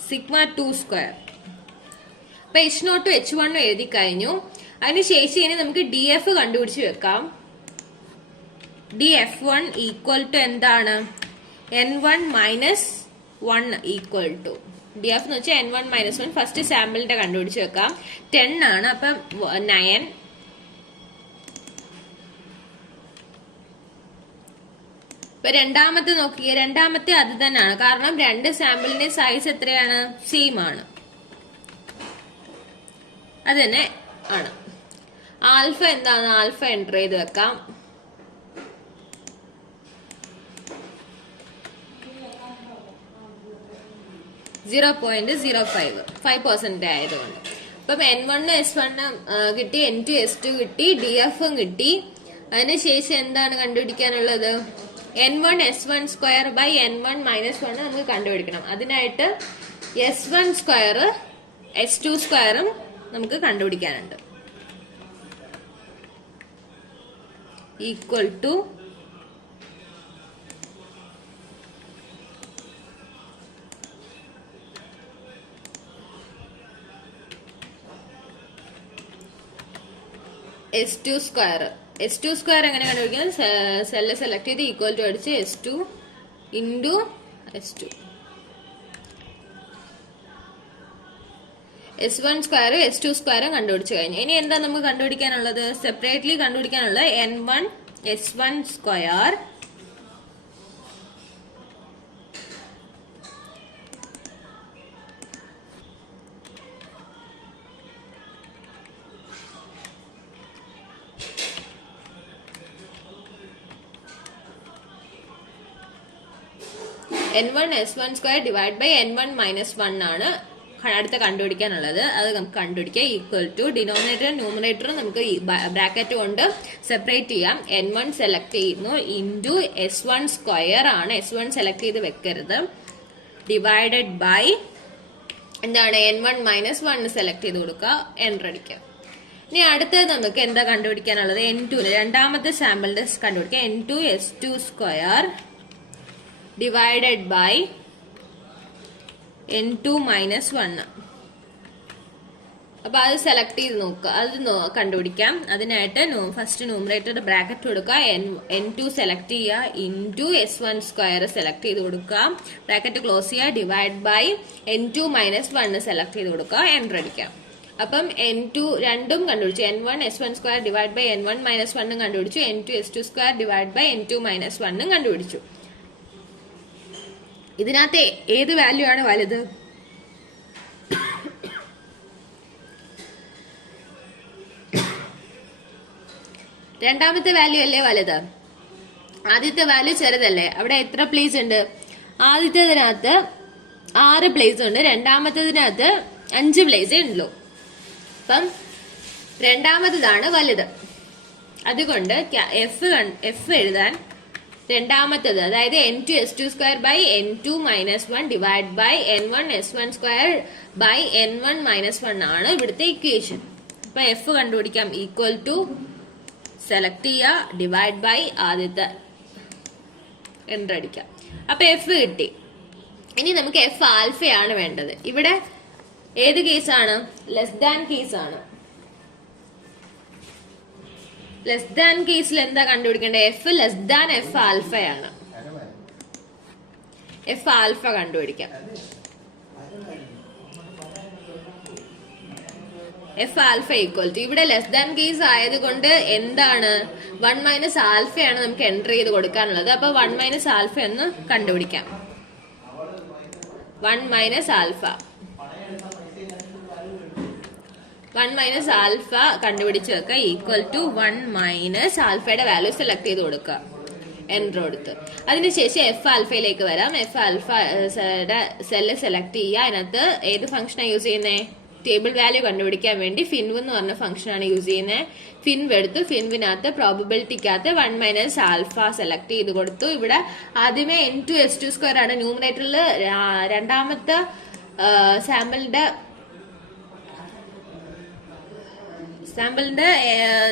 σ2². അപ്പൊ H0 H1 എഴുതി കഴിഞ്ഞു. അതിനുശേഷം ഇനി നമുക്ക് DF കണ്ടുപിടിച്ച് വെക്കാം. DF1 ഈക്വൽ ടു എന്താണ്? N1 - 1 ഈക്വൽ ടു DF എന്ന് വെച്ചാൽ N1 - 1. ഫസ്റ്റ് സാമ്പിളിന്റെ കണ്ടുപിടിച്ച് വെക്കാം. 10 ആണ്. അപ്പൊ 9. ഇപ്പൊ രണ്ടാമത്തെ നോക്കിയേ, രണ്ടാമത്തെ അത് തന്നെയാണ്. കാരണം 2 സാമ്പിളിന്റെ സൈസ് എത്രയാണ്? സെയിം ആണ്. അത് തന്നെ ആണ്. ആൽഫ എന്താണ്? ആൽഫ എൻ്റർ ചെയ്ത് വെക്കാം. .05% ആയതുകൊണ്ട്. അപ്പം N1 S1 കിട്ടി, N2 S2 കിട്ടി, DF കിട്ടി. അതിനുശേഷം എന്താണ് കണ്ടുപിടിക്കാനുള്ളത്? N1 S1² by N1 - 1 നമുക്ക് കണ്ടുപിടിക്കണം. അതിനായിട്ട് S1² S2² നമുക്ക് കണ്ടുപിടിക്കാനുണ്ട്. ഈക്വൽ ടു S2² എങ്ങനെ കണ്ടുപിടിക്കാം? സെല്ല് സെലക്ട് ചെയ്ത് ഈക്വൽ ടു അടിച്ച് S2 into S2. S1² S2² കണ്ടുപിടിച്ചു കഴിഞ്ഞു. ഇനി എന്താ നമുക്ക് കണ്ടുപിടിക്കാനുള്ളത്? സെപ്പറേറ്റ്ലി കണ്ടുപിടിക്കാനുള്ളത് N1 S1² N1 S1² divide by N1 - 1 ആണ് അടുത്ത കണ്ടുപിടിക്കാനുള്ളത്. അത് നമുക്ക് കണ്ടുപിടിക്കാം. ഈക്വൽ ടു ഡിനോമിനേറ്റർ ന്യൂമറേറ്റർ നമുക്ക് ബ്രാക്കറ്റ് കൊണ്ട് സെപ്പറേറ്റ് ചെയ്യാം. N1 സെലക്ട് ചെയ്യുന്നു ഇൻറ്റു S1² ആണ്. S1 സെലക്ട് ചെയ്ത് വെക്കരുത്. ഡിവൈഡഡ് ബൈ എന്താണ്? N1 - 1 സെലക്ട് ചെയ്ത് കൊടുക്കുക. എൻ്റർ അടിക്കുക. ഇനി അടുത്തത് നമുക്ക് എന്താ കണ്ടുപിടിക്കാനുള്ളത്? N2 രണ്ടാമത്തെ സാമ്പിളിന്റെ കണ്ടുപിടിക്കാം. N2 S2² divided by N2 - 1. അപ്പൊ അത് സെലക്ട് ചെയ്ത് നോക്കുക, അത് കണ്ടുപിടിക്കാം. അതിനായിട്ട് ഫസ്റ്റ് ന്യൂമറേറ്ററുടെ ബ്രാക്കറ്റ് കൊടുക്കുക. N2 സെലക്ട് ചെയ്യുക ഇൻറ്റു S1² സെലക്ട് ചെയ്ത് കൊടുക്കുക. ബ്രാക്കറ്റ് ക്ലോസ് ചെയ്യുക. ഡിവൈഡ് ബൈ N2 - 1 സെലക്ട് ചെയ്ത് കൊടുക്കുക. എൻ്റർ അടിക്കാം. അപ്പം N2 രണ്ടും കണ്ടുപിടിച്ചു. N1 S1² divide by N1 - 1 കണ്ടുപിടിച്ചു. N2 S2² divide by N2 - 1 കണ്ടുപിടിച്ചു. ഇതിനകത്ത് ഏത് വാല്യൂ ആണ് വലുത്? രണ്ടാമത്തെ വാല്യൂ അല്ലേ വലുത്, ആദ്യത്തെ വാല്യൂ ചെറുതല്ലേ. അവിടെ എത്ര പ്ലേസ് ഉണ്ട്? ആദ്യത്തേതിനകത്ത് 6 പ്ലേസ് ഉണ്ട്, രണ്ടാമത്തേതിനകത്ത് 5 പ്ലേസേ ഉള്ളൂ. അപ്പം രണ്ടാമത്തേതാണ് വലുത്. അതുകൊണ്ട് എഫ് എഴുതാൻ രണ്ടാമത്തത്, അതായത് n2s2/n2 - 1 ഡിവൈഡ് ബൈ n1s1² ആണ് ഇവിടുത്തെ ഇക്വേഷൻ. അപ്പൊ എഫ് കണ്ടുപിടിക്കാം. ഈക്വൽ ടു സെലക്ട് ചെയ്യുക, ഡിവൈഡ് ബൈ ആദ്യത്തെ എൻ്റർ അടിക്കാം. അപ്പൊ എഫ് കിട്ടി. ഇനി നമുക്ക് എഫ് ആൽഫയാണ് വേണ്ടത്. ഇവിടെ ഏത് കേസാണ്? ലെസ് ദാൻ കേസാണ്. ലെസ് ദാൻ കേസിൽ എന്താ കണ്ടുപിടിക്കേണ്ടത്? എഫ് ലെസ് ദാൻ എഫ് ആൽഫയാണ്. എഫ് ആൽഫ കണ്ടുപിടിക്കാം. എഫ് ആൽഫ ഈക്വൽ ടു, ഇവിടെ ലെസ് ദാൻ കേസ് ആയതുകൊണ്ട് എന്താണ് 1 - ആൽഫയാണ് നമുക്ക് എൻ്റർ ചെയ്ത് കൊടുക്കാനുള്ളത്. അപ്പൊ 1 - ആൽഫ എന്ന് കണ്ടുപിടിക്കാം. 1 - ആൽഫ 1 - ആൽഫ കണ്ടുപിടിച്ച് വെക്കുക. ഈക്വൽ ടു 1 - ആൽഫയുടെ വാല്യൂ സെലക്ട് ചെയ്ത് കൊടുക്കുക, എൻ്റർ കൊടുത്ത്. അതിനുശേഷം എഫ് ആൽഫയിലേക്ക് വരാം. എഫ് ആൽഫ സെല്ല് സെലക്ട് ചെയ്യുക. അതിനകത്ത് ഏത് ഫംഗ്ഷനാണ് യൂസ് ചെയ്യുന്നത്? ടേബിൾ വാല്യൂ കണ്ടുപിടിക്കാൻ വേണ്ടി ഫിൻവ് എന്ന് പറഞ്ഞ ഫംഗ്ഷനാണ് യൂസ് ചെയ്യുന്നത്. ഫിൻവ് എടുത്തു. ഫിൻവിനകത്ത് പ്രോബബിലിറ്റിക്കകത്ത് 1 - ആൽഫ സെലക്ട് ചെയ്ത് കൊടുത്തു. ഇവിടെ ആദ്യമേ n2s2² ആണ് ന്യൂമറേറ്ററിൽ. രണ്ടാമത്തെ സാമ്പിളിന്റെ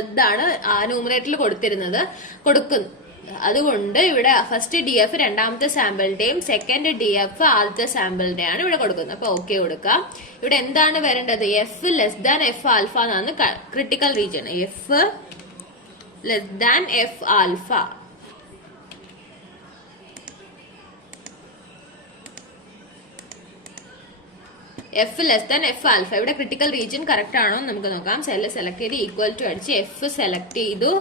ഇതാണ് ന്യൂമറേറ്ററിൽ കൊടുത്തിരുന്നത്. അതുകൊണ്ട് ഇവിടെ ഫസ്റ്റ് ഡി എഫ് രണ്ടാമത്തെ സാമ്പിളിന്റെയും സെക്കൻഡ് ഡി എഫ് ആദ്യത്തെ സാമ്പിളിന്റെയാണ് ഇവിടെ കൊടുക്കുന്നത്. അപ്പൊ ഓക്കെ കൊടുക്കാം. ഇവിടെ എന്താണ് വരേണ്ടത്? F less than F alpha എന്നാണ് critical region. F less than F alpha. F less than F alpha. ഇവിടെ ക്രിട്ടിക്കൽ റീജിയൻ കറക്റ്റ് ആണോ എന്ന് നമുക്ക് നോക്കാം. സെല്ല് സെലക്ട് ചെയ്ത് ഈക്വൽ ടു അടിച്ച് എഫ് സെലക്ട് ചെയ്തു,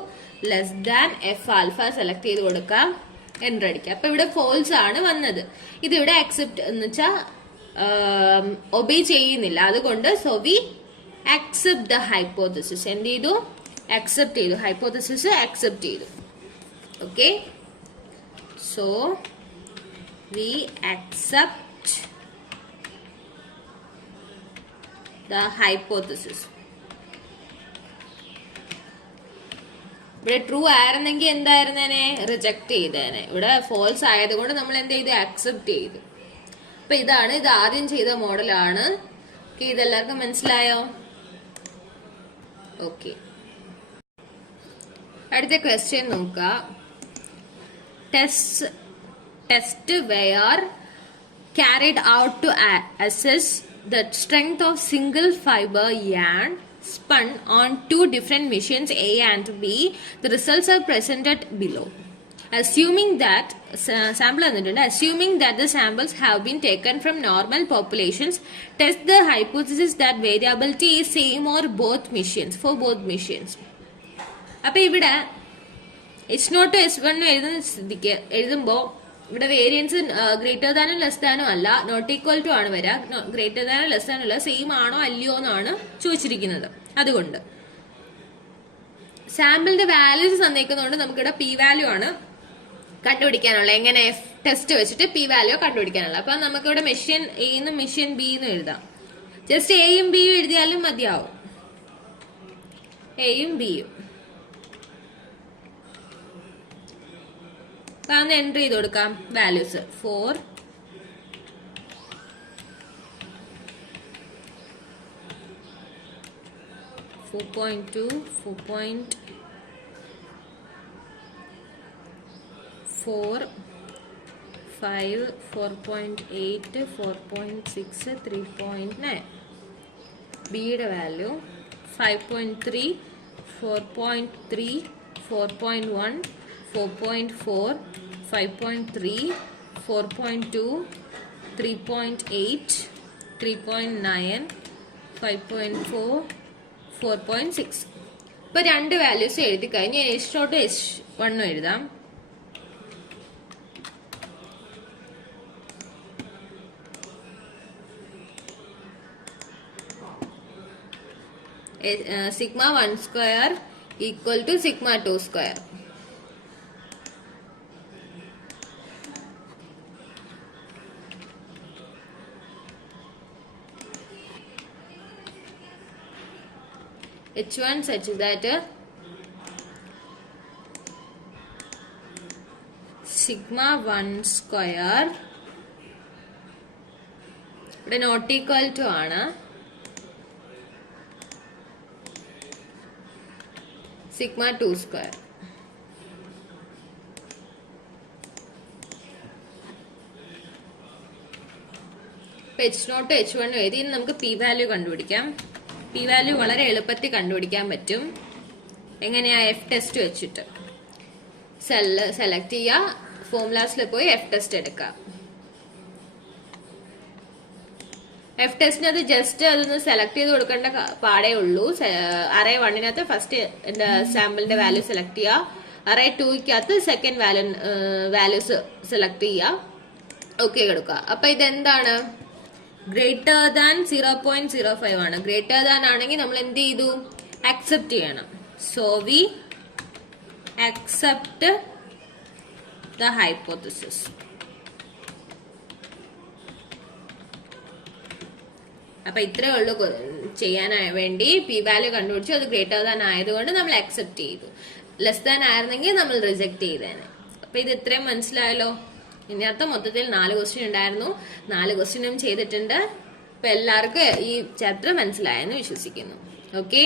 less than F alpha select ചെയ്ത് കൊടുക്കാം, എൻ്റർ അടിക്കാം. അപ്പൊ ഇവിടെ ഫോൾസ് ആണ് വന്നത്. ഇതിവിടെ അക്സെപ്റ്റ് എന്ന് വെച്ചാൽ ഒബേ ചെയ്യുന്നില്ല. അതുകൊണ്ട് so we accept the hypothesis. എന്ത് ചെയ്തു? അക്സെപ്റ്റ് ചെയ്തു. ഹൈപ്പോത്തസിസ് അക്സെപ്റ്റ് ചെയ്തു. Okay, so we accept the hypothesis. ഇവിടെ ട്രൂ ആയിരുന്നെങ്കിൽ എന്തായിരുന്നേനെ? റിജക്ട് ചെയ്തേനെ. ഇവിടെ ഫോൾസ് ആയതുകൊണ്ട് നമ്മൾ എന്ത് ചെയ്തു? അക്സെപ്റ്റ് ചെയ്തു. അപ്പൊ ഇതാണ്, ഇത് ആദ്യം ചെയ്ത മോഡലാണ്. ഇതെല്ലാവർക്കും മനസ്സിലായോ? ഓക്കെ, അടുത്ത ക്വസ്റ്റ്യൻ നോക്കാം. Test where carried out to assess the strength of single fiber yarn spun on 2 different machines A and B. The results are presented below. Assuming that the samples have been taken from normal populations, test the hypothesis that variability is same for both machines. അപ്പോൾ ഇവിടെ H0 to S1 എഴുതുമ്പോൾ ഇവിടെ വേരിയൻസ് ഗ്രേറ്റർ ദാനോ ലെസ് ദാനോ അല്ല, നോട്ട് ഈക്വൽ ടു ആണ് വരിക. ഗ്രേറ്റർ ദാനോ ലെസ് ദാനോ അല്ല, സെയിം ആണോ അല്ലയോ എന്നാണ് ചോദിച്ചിരിക്കുന്നത്. അതുകൊണ്ട് സാമ്പിളിന്റെ വാല്യൂസ് തന്നേക്കുന്നതുകൊണ്ട് നമുക്കിവിടെ പി വാല്യൂ ആണ് കണ്ടുപിടിക്കാനുള്ളത്. എങ്ങനെ? ടെസ്റ്റ് വെച്ചിട്ട് പി വാല്യൂ കണ്ടുപിടിക്കാനുള്ളത്. അപ്പൊ നമുക്കിവിടെ മെഷീൻ എന്നും മെഷീൻ ബി എന്നും എഴുതാം. ജസ്റ്റ് എയും ബിയും എഴുതിയാലും മതിയാവും. എയും ബിയും എൻട്രി ചെയ്ത് കൊടുക്കാം. വാല്യൂസ് 4, 4.2, 4.4, 5, 4.8, 4.6, 3.9. ബിയുടെ വാല്യൂ 5.3, 4.3, 4.1, 4.4, 5.3, 4.2, 3.8, 3.9, 5.4, 4.6. ഇപ്പൊ രണ്ട് വാല്യൂസ് എഴുതി കഴിഞ്ഞ് H0 H1 എഴുതാം. sigma 1 square equal to sigma 2 square. H1 such that sigma 1 square ഇവിടെ നോട്ട് ഈക്വൽ ടു ആണ് സിഗ്മ 2 സ്ക്വയർ. H0 H1 എഴുതി നമുക്ക് പി വാല്യൂ കണ്ടുപിടിക്കാം. പി വാല്യൂ വളരെ എളുപ്പത്തിൽ കണ്ടുപിടിക്കാൻ പറ്റും. എങ്ങനെയാ? എഫ് ടെസ്റ്റ് വെച്ചിട്ട് സെല്ല് സെലക്ട് ചെയ്യുക, ഫോർമുലാസിൽ പോയി എഫ് ടെസ്റ്റ് എടുക്കാം. എഫ് ടെസ്റ്റിനകത്ത് ജസ്റ്റ് അതൊന്ന് സെലക്ട് ചെയ്ത് കൊടുക്കേണ്ട പാടേ ഉള്ളൂ. അറേ 1-നകത്ത് ഫസ്റ്റ് സാമ്പിളിന്റെ വാല്യൂ സെലക്ട് ചെയ്യുക, അറേ 2-കകത്ത് സെക്കൻഡ് വാല്യൂസ് സെലക്ട് ചെയ്യുക, ഓക്കെ കൊടുക്കുക. അപ്പൊ ഇതെന്താണ്? ഗ്രേറ്റർ ദാൻ 0.05 ആണ്. ഗ്രേറ്റർ ദാൻ ആണെങ്കിൽ നമ്മൾ എന്ത് ചെയ്തു? അക്സെപ്റ്റ് ചെയ്യണം. So we accept the hypothesis. അപ്പൊ ഇത്രേ ഉള്ളൂ ചെയ്യാൻ വേണ്ടി. പി വാല്യൂ കണ്ടുപിടിച്ചു, അത് ഗ്രേറ്റർ ദാൻ ആയതുകൊണ്ട് നമ്മൾ അക്സെപ്റ്റ് ചെയ്തു. ലെസ് ദാൻ ആയിരുന്നെങ്കിൽ നമ്മൾ റിജക്ട് ചെയ്തേനെ. അപ്പൊ ഇത് ഇത്രയും മനസ്സിലായല്ലോ. ഇതിനകത്ത് മൊത്തത്തിൽ 4 ക്വസ്റ്റ്യൻ ഉണ്ടായിരുന്നു. 4 ക്വസ്റ്റ്യനും ചെയ്തിട്ടുണ്ട്. അപ്പൊ എല്ലാവർക്കും ഈ ചാപ്റ്റർ മനസ്സിലായെന്ന് വിശ്വസിക്കുന്നു. ഓക്കെ.